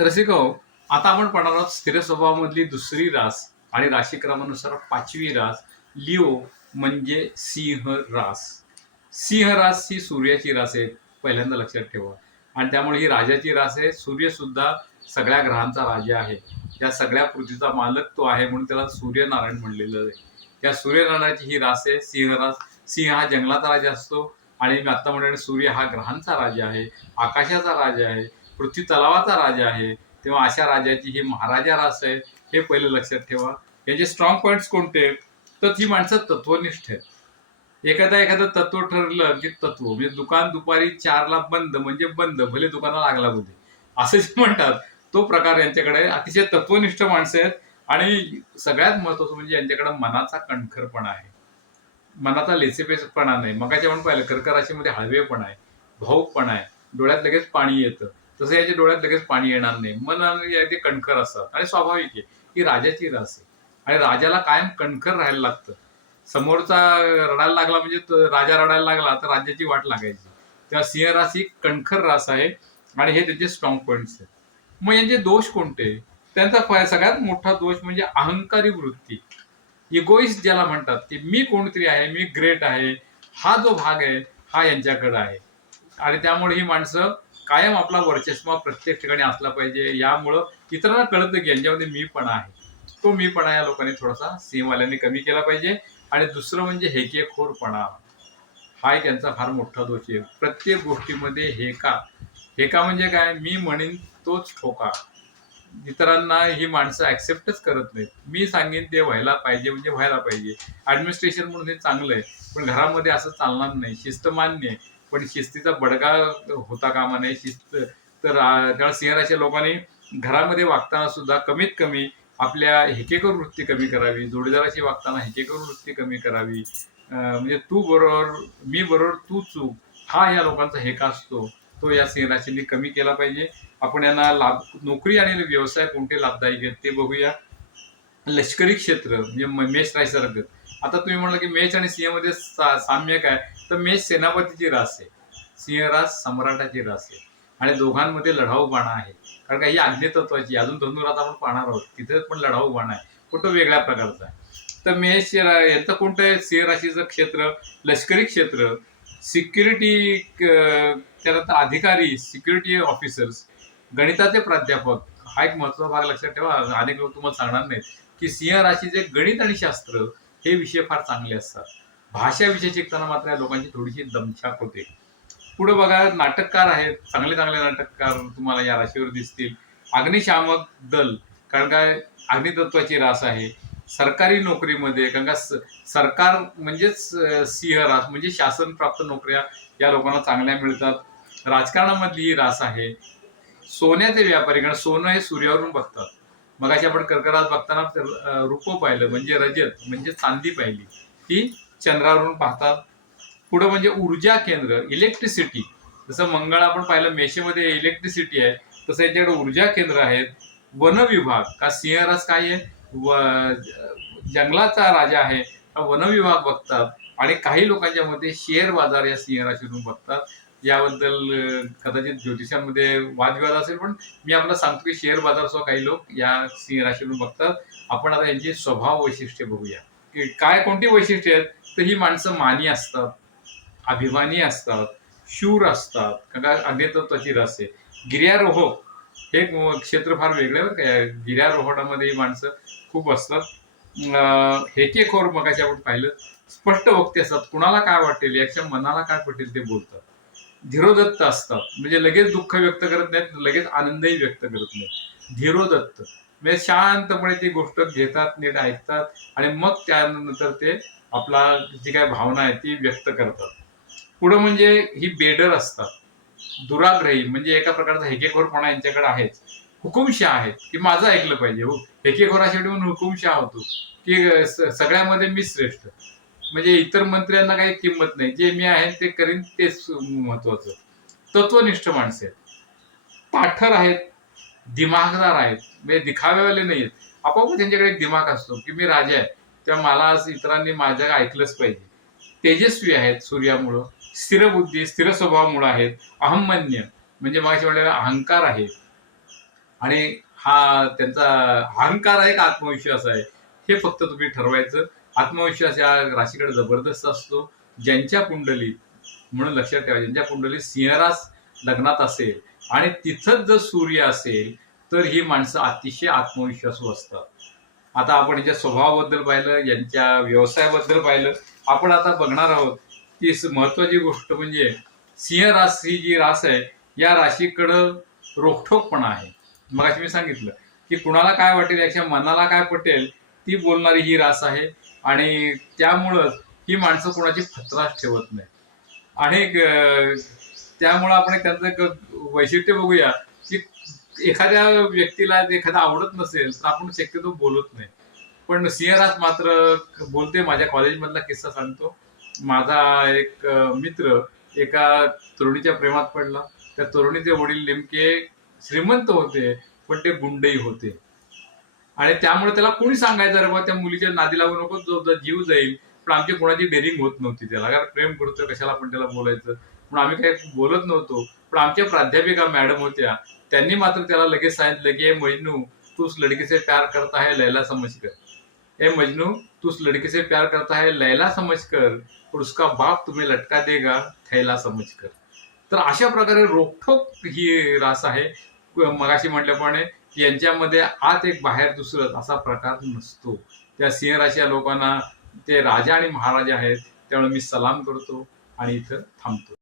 रसिको हो? आता आपण पाहणार आहोत स्थिर स्वभावामधली दुसरी रास आणि राशीक्रमानुसार पाचवी रास लिओ म्हणजे सिंह रास. सिंह रास ही सूर्याची रास आहे पहिल्यांदा लक्षात ठेवा. आणि त्यामुळे ही राजाची रास आहे. सूर्य सुद्धा सगळ्या ग्रहांचा राजा आहे. या सगळ्या पृथ्वीचा मालक तो आहे म्हणून त्याला सूर्यनारायण म्हणलेलं आहे. त्या सूर्यनारायणाची ही रास आहे सिंह रास. सिंह हा जंगलाचा राजा असतो आणि मी आता म्हणले सूर्य हा ग्रहांचा राजा आहे आकाशाचा राजा आहे. पृथ्वी तलावाचा राजा आहे तेव्हा अशा राजाची ही महाराजा रास आहे हे पहिले लक्षात ठेवा. याचे स्ट्रॉंग पॉईंट्स कोणते? तर ती माणसं तत्वनिष्ठ आहेत. एखादा एखादं तत्व ठरलं की तत्व म्हणजे दुकान दुपारी चारला बंद म्हणजे बंद भले दुकानाला लागला होते असं जे म्हणतात तो प्रकार यांच्याकडे अतिशय तत्वनिष्ठ माणसं आहेत. आणि सगळ्यात महत्वाचं म्हणजे यांच्याकडे मनाचा कणखरपणा आहे. मनाचा लेसेपेसपणा नाही. मगाच्या म्हणून पाहिलं कर्क राशीमध्ये हळवेपणा आहे भाऊकपणा आहे. डोळ्यात लगेच पाणी येतं. तसं याच्या डोळ्यात लगेच पाणी येणार नाही. मन ते कणखर असतात. आणि स्वाभाविक आहे ही राजाची रास आहे. आणि राजाला कायम कणखर राहायला लागतं. समोरचा रडायला लागला म्हणजे राजा रडायला लागला तर राज्याची वाट लागायची. तेव्हा सिंह रास ही कणखर रास आहे आणि हे त्याचे स्ट्रॉंग पॉईंट्स आहेत. मग यांचे दोष कोणते? त्यांचा सगळ्यात मोठा दोष म्हणजे अहंकारी वृत्ती. इगोईस्ट ज्याला म्हणतात की मी कोणतरी आहे मी ग्रेट आहे हा जो भाग आहे हा यांच्याकडे आहे. आणि त्यामुळे ही माणसं कायम आपला वर्चस्व प्रत्येक ठिकाणी असला पाहिजे. यामुळं इतरांना कळतं की यांच्यामध्ये मीपणा आहे. तो मीपणा या लोकांनी थोडासा सीमवाल्यांनी कमी केला पाहिजे. आणि दुसरं म्हणजे हेकेखोरपणा. हा एक यांचा फार मोठा दोष आहे. प्रत्येक गोष्टीमध्ये हेका. हेका म्हणजे काय? मी म्हणेन तोच ठोका. इतरांना ही माणसं ऍक्सेप्टच करत नाहीत. मी सांगेन ते व्हायला पाहिजे म्हणजे व्हायला पाहिजे. ऍडमिनिस्ट्रेशन म्हणून हे चांगलं आहे. पण घरामध्ये असं चालणार नाही. शिस्त मान्य आहे. पण शिस्तीचा बडगा होता कामा नये. शिस्त तर आ, त्या सिंहराच्या लोकांनी घरामध्ये वागताना सुद्धा कमीत कमी आपल्या हेकेकर वृत्ती कमी करावी जोडीदाराशी वागताना हेकेकर वृत्ती कमी करावी. म्हणजे तू बरोबर मी बरोबर तू चूक हा या लोकांचा हेका असतो. तो या सिंहराशींनी कमी केला पाहिजे. आपण यांना लाभ नोकरी आणि व्यवसाय कोणते लाभदायक आहेत ते बघूया. लष्करी क्षेत्र म्हणजे म- मेष राशीसारखं आता तुम्ही म्हणाल की मेष आणि सिंहमध्ये सा, साम्य काय? तर मेष सेनापतीची रास आहे. सिंहराज सम्राटाची रास आहे. आणि दोघांमध्ये लढाऊ बाणा आहे. कारण का ही अग्नितत्वाची अजून धनुरात आपण पाहणार आहोत. तिथे पण लढाऊ बाणा आहे. पण तो वेगळ्या प्रकारचा आहे. तर मेष यांचं कोणतं आहे? सिंह राशीचं क्षेत्र लष्करी क्षेत्र सिक्युरिटी त्यानंतर अधिकारी सिक्युरिटी ऑफिसर्स गणिताचे प्राध्यापक हा एक महत्त्वाचा भाग लक्षात ठेवा. अनेक लोक तुम्हाला सांगणार नाहीत की सिंह राशीचे गणित आणि शास्त्र हे विषय फार चांगले असतात. भाषा विषय शिकताना मात्र या लोकांची थोडीशी दमछाक होते. पुढे बघा नाटककार आहेत चांगले चांगले नाटककार तुम्हाला या राशीवर दिसतील. अग्निशामक दल कारण काय? अग्नितत्वाची रास आहे. सरकारी नोकरीमध्ये कारण का स- सरकार म्हणजेच सिंह रास म्हणजे शासन प्राप्त नोकऱ्या या लोकांना चांगल्या मिळतात. राजकारणामधली ही रास आहे. सोन्याचे व्यापारी कारण सोनं हे सूर्यावरून बघतात. मग अशी आपण कर्करात बघताना रूप पाहिलं म्हणजे रजत म्हणजे चांदी पाहिली. ती चंद्रावरून पाहतात. पुढं म्हणजे ऊर्जा केंद्र इलेक्ट्रिसिटी जसं मंगळ आपण पाहिलं मेशेमध्ये इलेक्ट्रिसिटी आहे तसं यांच्याकडे ऊर्जा केंद्र आहेत. वन विभाग का सिंहरास काय आहे? जंगलाचा राजा आहे हा वन विभाग बघतात. आणि काही लोकांच्या मध्ये शेअर बाजार या सिंहराशीतून बघतात. याबद्दल कदाचित ज्योतिषांमध्ये वादविवाद असेल पण मी आपल्याला सांगतो की शेअर बाजारसह काही लोक या सिंह राशीतून बघतात. आपण आता यांची स्वभाव वैशिष्ट्ये बघूया. काय कोणती वैशिष्ट्ये आहेत? तर ही माणसं मानी असतात. अभिमानी असतात शूर असतात. का अग्नितत्वाची रस आहे. गिर्यारोहक हे क्षेत्र फार वेगळं काय गिर्यारोहणामध्ये ही माणसं खूप असतात. अं, हेकेखोर मगाशी आपण पाहिलं. स्पष्ट वक्ते असतात. कुणाला काय वाटेल याच्या मनाला काय पटेल ते बोलतात. धीरोदत्त असतात. म्हणजे लगेच दुःख व्यक्त करत नाहीत लगेच आनंदही व्यक्त करत नाहीत. धीरोदत्त. म्हणजे शांतपणे ती गोष्ट घेतात नीट ऐकतात आणि मग त्यानंतर ते आपला जी काय भावना आहे ती व्यक्त करतात. पुढं म्हणजे ही बेडर असतात. दुराग्रही म्हणजे एका प्रकारचा हेकेखोरपणा यांच्याकडे आहेच हुकुमशाह आहेत की माझं ऐकलं पाहिजे. हो हेकेखोरासाठी म्हणून हुकुमशाह होतो की सगळ्यामध्ये मी श्रेष्ठ. म्हणजे इतर मंत्र्यांना काही किंमत नाही. जे मी आहे ते करीन तेच महत्वाचं. तत्वनिष्ठ माणसे आहेत. पाठर आहेत दिमागदार आहेत. म्हणजे दिखाव्यावाले नाही आहेत. आपोआप त्यांच्याकडे एक दिमाग असतो की मी राजा आहे. तेव्हा मला आज इतरांनी माझ्या ऐकलंच पाहिजे. तेजस्वी आहेत सूर्यामुळं. स्थिर बुद्धी स्थिर स्वभावामुळे आहेत अहमन्य. म्हणजे माझ्या म्हणलेला अहंकार आहे. आणि हा त्यांचा अहंकार आहे का आत्मविश्वास आहे? हे फक्त तुम्ही ठरवायचं. आत्मविश्वास या राशीकडे जबरदस्त असतो. ज्यांच्या कुंडलीत म्हणून लक्षात ठेवा ज्यांच्या कुंडलीत सिंहरास लग्नात असेल आणि तिथंच जर सूर्य असेल तर ही माणसं अतिशय आत्मविश्वासू असतात. आता आपण यांच्या स्वभावाबद्दल पाहिलं यांच्या व्यवसायाबद्दल पाहिलं. आपण आता बघणार आहोत ती महत्वाची गोष्ट म्हणजे सिंह रास ही जी रास आहे या राशीकडं रोखठोकपणा आहे. मग मी सांगितलं की कुणाला काय वाटेल याच्या मनाला काय पटेल ती बोलणारी ही रास आहे. आणि त्यामुळंच ही माणसं कुणाची फत्रास ठेवत नाही. आणि त्यामुळं आपण त्यांचं एक वैशिष्ट्य बघूया की एखाद्या व्यक्तीला एखादा आवडत नसेल तर आपण शक्यतो बोलत नाही. पण सिंहराज मात्र बोलते माझ्या कॉलेजमधला किस्सा सांगतो. माझा एक मित्र एका तरुणीच्या प्रेमात पडला. त्या तरुणीचे वडील नेमके श्रीमंत होते पण ते गुंडही होते. आणि त्यामुळे त्याला कोणी सांगायचं रे बा त्या मुलीच्या नादी लागू नको जो जीव जाईल. पण आमची कोणाची डेअरिंग होत नव्हती त्याला. कारण प्रेम करतो कशाला आपण त्याला बोलायचं? पण आम्ही काही बोलत नव्हतो. पण आमच्या प्राध्यापिका मॅडम होत्या त्यांनी मात्र त्याला लगेच सांगितलं की हे महिनू तूच लडकीचे प्यार करता है लैला समज कर ए मजनू तू उस लड़के से प्यार करता है लैला समजकर और उसका बाप तुम्हें लटका देगा थैला समजकर तर अशा प्रकारे रोखठोक ही रास आहे मगाशी म्हटल्याप्रमाणे यांच्यामध्ये आत एक बाहेर दुसरं असा प्रकार नसतो. त्या सिंह राशीच्या लोकांना ते राजा आणि महाराजा आहेत त्यामुळे मी सलाम करतो आणि इथं थांबतो.